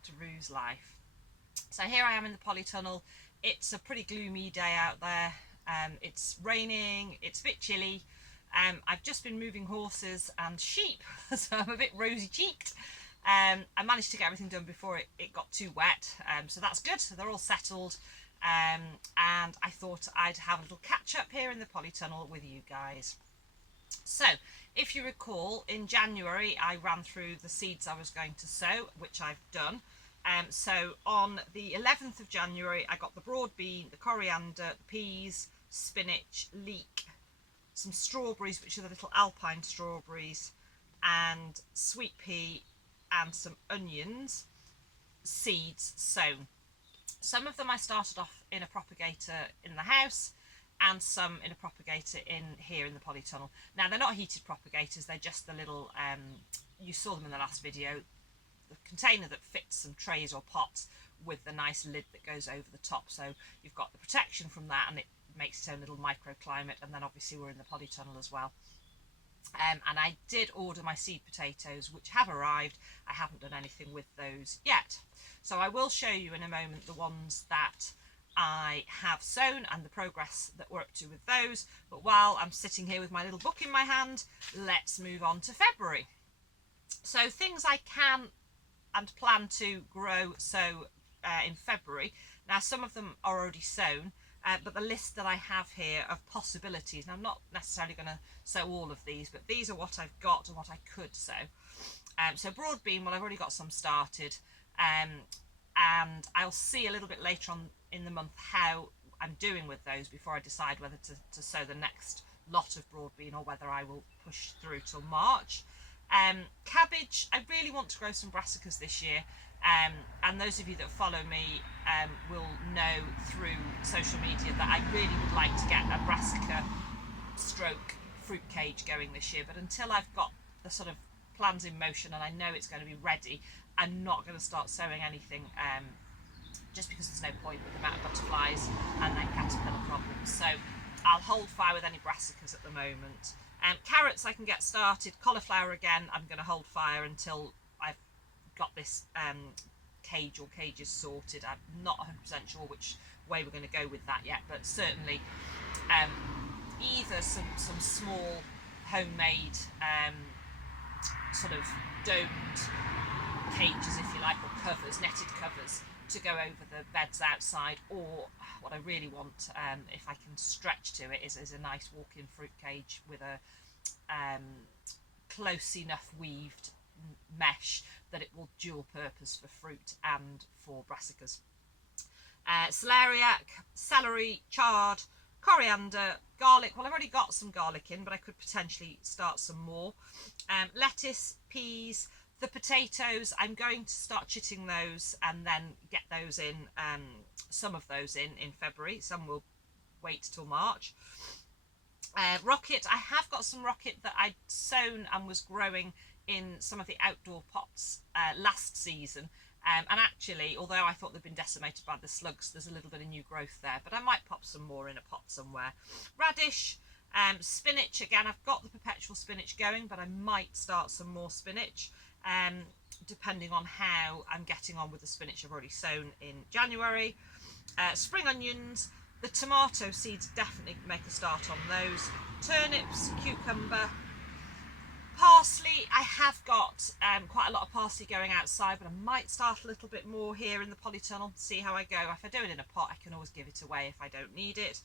back to Rue's life. So here I am in the polytunnel. It's a pretty gloomy day out there. It's raining, it's a bit chilly. I've just been moving horses and sheep, so I'm a bit rosy cheeked. I managed to get everything done before it got too wet, so that's good. So they're all settled, and I thought I'd have a little catch up here in the polytunnel with you guys. So if you recall, in January I ran through the seeds I was going to sow, which I've done. So on the 11th of January I got the broad bean, the coriander, the peas, spinach, leek, some strawberries, which are the little alpine strawberries, and sweet pea, and some onions seeds sown. Some of them I started off in a propagator in the house, and some in a propagator in here in the polytunnel. Now they're not heated propagators, they're just the little, you saw them in the last video, the container that fits some trays or pots with the nice lid that goes over the top. So you've got the protection from that, and it makes its own little microclimate, and then obviously we're in the polytunnel as well. And I did order my seed potatoes, which have arrived. I haven't done anything with those yet. So I will show you in a moment the ones that I have sown and the progress that we're up to with those. But while I'm sitting here with my little book in my hand, let's move on to February. So things I can and plan to grow in February. Now some of them are already sown, but the list that I have here of possibilities, and I'm not necessarily going to sow all of these, but these are what I've got and what I could sow. So broad bean, well, I've already got some started, and I'll see a little bit later on in the month how I'm doing with those before I decide whether to sow the next lot of broad bean or whether I will push through till March. Cabbage, I really want to grow some brassicas this year. And those of you that follow me will know through social media that I really would like to get a brassica stroke fruit cage going this year, but until I've got the sort of plans in motion and I know it's going to be ready, I'm not going to start sowing anything, just because there's no point with the amount of butterflies and then caterpillar problems. So I'll hold fire with any brassicas at the moment. Carrots I can get started. Cauliflower again, I'm going to hold fire until I've got this cage or cages sorted. I'm not 100% sure which way we're going to go with that yet, but certainly either some small homemade sort of domed cages, if you like, or covers, netted covers, to go over the beds outside, or what I really want, if I can stretch to it, is a nice walk-in fruit cage with a close enough weaved mesh that it will dual purpose for fruit and for brassicas. Celeriac, celery, chard, coriander, garlic. Well, I've already got some garlic in, but I could potentially start some more. Lettuce, peas, the potatoes, I'm going to start chitting those and then get those in, some of those in February. Some will wait till March. Rocket, I have got some rocket that I'd sown and was growing in some of the outdoor pots last season. And actually, although I thought they'd been decimated by the slugs, there's a little bit of new growth there, but I might pop some more in a pot somewhere. Radish, spinach, again, I've got the perpetual spinach going, but I might start some more spinach, depending on how I'm getting on with the spinach I've already sown in January. Spring onions, the tomato seeds, definitely make a start on those. Turnips, cucumber, parsley, I have got quite a lot of parsley going outside, but I might start a little bit more here in the polytunnel, see how I go. If I do it in a pot, I can always give it away if I don't need it.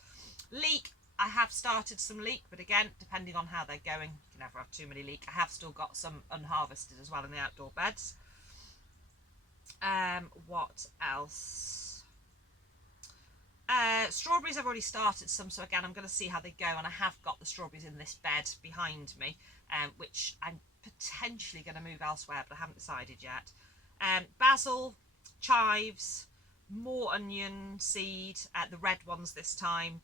Leek, I have started some leek, but again, depending on how they're going, you can never have too many leek. I have still got some unharvested as well in the outdoor beds. What else? Strawberries I've already started some, so again I'm going to see how they go, and I have got the strawberries in this bed behind me, which I'm potentially going to move elsewhere, but I haven't decided yet. Basil, chives, more onion seed, the red ones this time.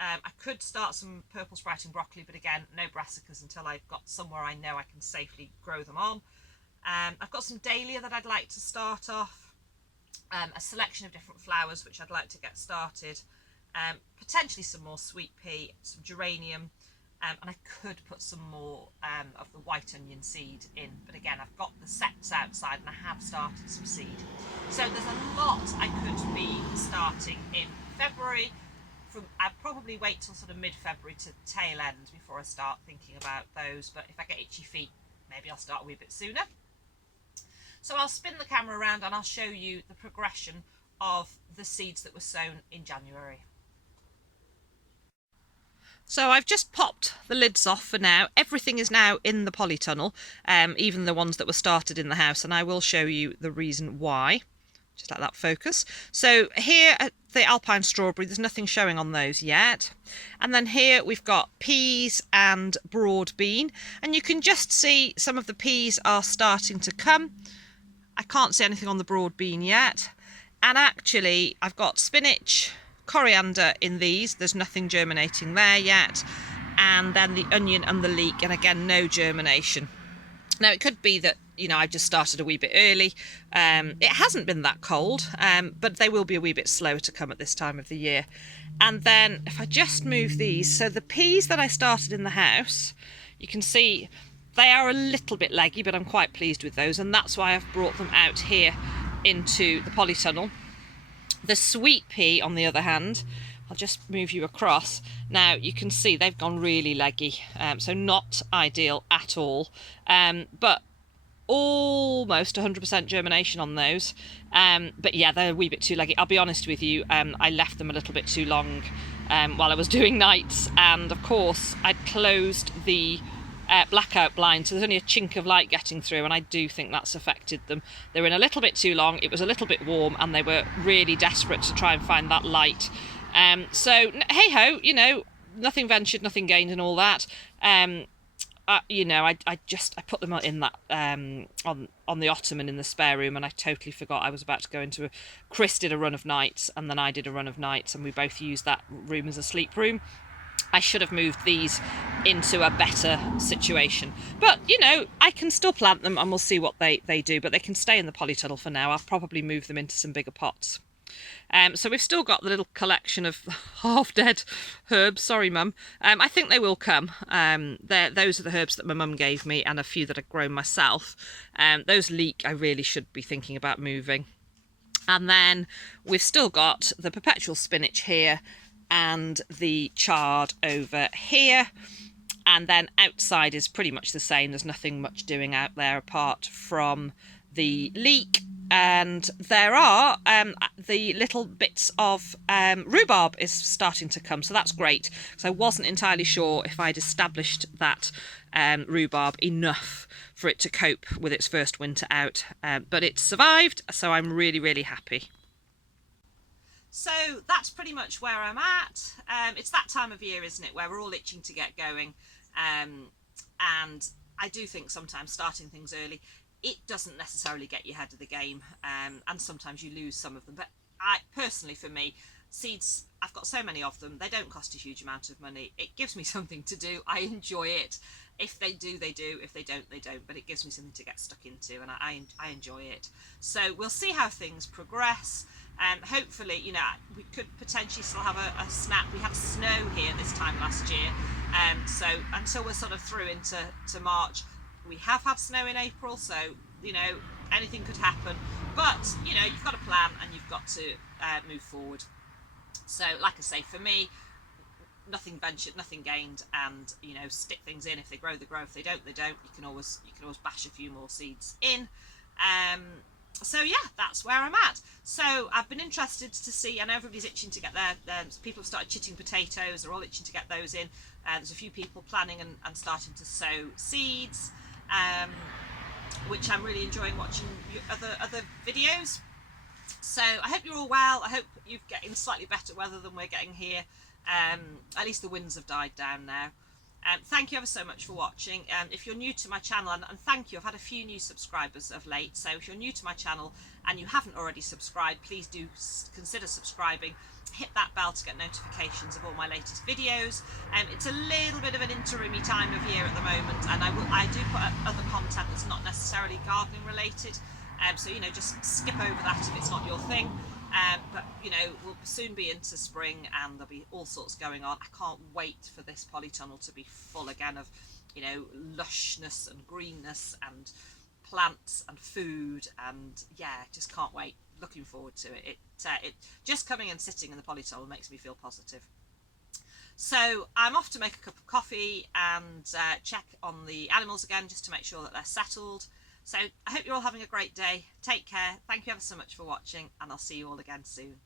I could start some purple sprouting broccoli, but again, no brassicas until I've got somewhere I know I can safely grow them on. I've got some dahlia that I'd like to start off. A selection of different flowers which I'd like to get started, potentially some more sweet pea, some geranium, and I could put some more of the white onion seed in, but again, I've got the sets outside and I have started some seed. So there's a lot I could be starting in February. I'll probably wait till sort of mid-February to tail end before I start thinking about those, but if I get itchy feet, maybe I'll start a wee bit sooner. So I'll spin the camera around and I'll show you the progression of the seeds that were sown in January. So I've just popped the lids off for now. Everything is now in the polytunnel, even the ones that were started in the house, and I will show you the reason why. Just let that focus. So here at the alpine strawberry, there's nothing showing on those yet. And then here we've got peas and broad bean, and you can just see some of the peas are starting to come. I can't see anything on the broad bean yet. And actually I've got spinach, coriander in these, there's nothing germinating there yet, and then the onion and the leek, and again no germination. Now it could be that, you know, I just started a wee bit early. It hasn't been that cold, but they will be a wee bit slower to come at this time of the year. And then if I just move these, so the peas that I started in the house, you can see they are a little bit leggy, but I'm quite pleased with those, and that's why I've brought them out here into the polytunnel. The sweet pea, on the other hand, I'll just move you across. Now you can see they've gone really leggy, so not ideal at all, but almost 100% germination on those. But yeah, they're a wee bit too leggy. I'll be honest with you, I left them a little bit too long while I was doing nights, and of course I'd closed the blackout blind, so there's only a chink of light getting through, and I do think that's affected them. They were in a little bit too long, it was a little bit warm, and they were really desperate to try and find that light. So hey ho, you know, nothing ventured, nothing gained, and all that. You know, I put them in that on the ottoman in the spare room, and I totally forgot I was about to go into Chris did a run of nights, and then I did a run of nights, and we both used that room as a sleep room. I should have moved these into a better situation, but you know, I can still plant them and we'll see what they do, but they can stay in the polytunnel for now. I'll probably move them into some bigger pots. So we've still got the little collection of half-dead herbs. Sorry, Mum. I think they will come. Those are the herbs that my mum gave me, and a few that I've grown myself. Those leek, I really should be thinking about moving. And then we've still got the perpetual spinach here, and the chard over here, and then outside is pretty much the same. There's nothing much doing out there apart from the leek, and there are the little bits of rhubarb is starting to come, so that's great, because I wasn't entirely sure if I'd established that rhubarb enough for it to cope with its first winter out, but it's survived, so I'm really happy. So that's pretty much where I'm at. It's that time of year, isn't it, where we're all itching to get going. And I do think sometimes starting things early, it doesn't necessarily get you ahead of the game. And sometimes you lose some of them. But personally, for me, seeds, I've got so many of them. They don't cost a huge amount of money. It gives me something to do. I enjoy it. If they do, they do. If they don't, they don't. But it gives me something to get stuck into, and I enjoy it. So we'll see how things progress. Hopefully, you know, we could potentially still have a snap. We had snow here this time last year, so until we're sort of through into March, we have had snow in April, so you know, anything could happen, but you know, you've got a plan and you've got to move forward. So like I say, for me, nothing ventured, nothing gained, and you know, stick things in. If they grow, they grow. If they don't, they don't. You can always bash a few more seeds in. So yeah, that's where I'm at. So I've been interested to see, I know everybody's itching to get their people have started chitting potatoes, they're all itching to get those in. There's a few people planning and starting to sow seeds, which I'm really enjoying watching other videos. So I hope you're all well. I hope you're getting slightly better weather than we're getting here. At least the winds have died down now. Thank you ever so much for watching. If you're new to my channel, and thank you, I've had a few new subscribers of late, so if you're new to my channel and you haven't already subscribed, please do consider subscribing. Hit that bell to get notifications of all my latest videos. It's a little bit of an interim-y time of year at the moment, and I do put up other content that's not necessarily gardening related, so you know, just skip over that if it's not your thing. But you know, we'll soon be into spring and there'll be all sorts going on. I can't wait for this polytunnel to be full again of, you know, lushness and greenness and plants and food, and yeah, just can't wait. Looking forward to it. It just coming and sitting in the polytunnel makes me feel positive. So I'm off to make a cup of coffee and check on the animals again, just to make sure that they're settled. So I hope you're all having a great day. Take care. Thank you ever so much for watching, and I'll see you all again soon.